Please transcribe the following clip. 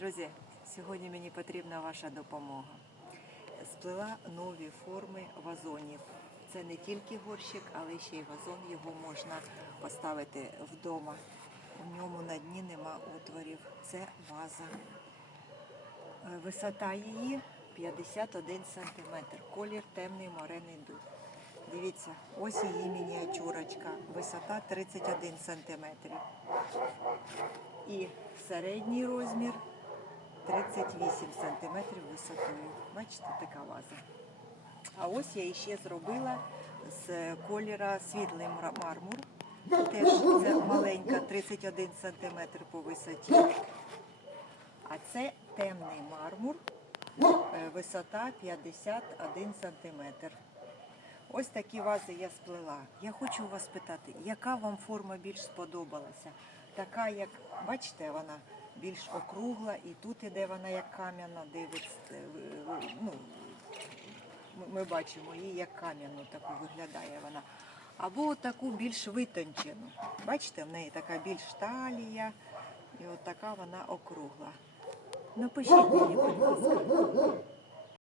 Друзі, сьогодні мені потрібна ваша допомога. Сплела нові форми вазонів. Це не тільки горщик, але ще й вазон. Його можна поставити вдома. У ньому на дні нема отворів. Це ваза. Е, Висота її 51 см. Колір темний морений дух. Дивіться, ось її мініатюрочка. Висота 31 см. І середній розмір 38 см висотою. Бачите, така ваза. А ось я ще зробила з кольора світлий мармур. Теж це маленька 31 см по висоті. А це темний мармур, е, висота 51 см. Ось такі вази я сплела. Я хочу вас питати, яка вам форма більш сподобалася? Така, як бачите, вона більш округла, і тут іде вона як кам'яна, дивиться. е, Ну, ми бачимо її як кам'яну, таку виглядає вона. Або таку більш витончену. Бачите, в неї така більш талія, і от така вона округла. Напишіть мені, будь ласка.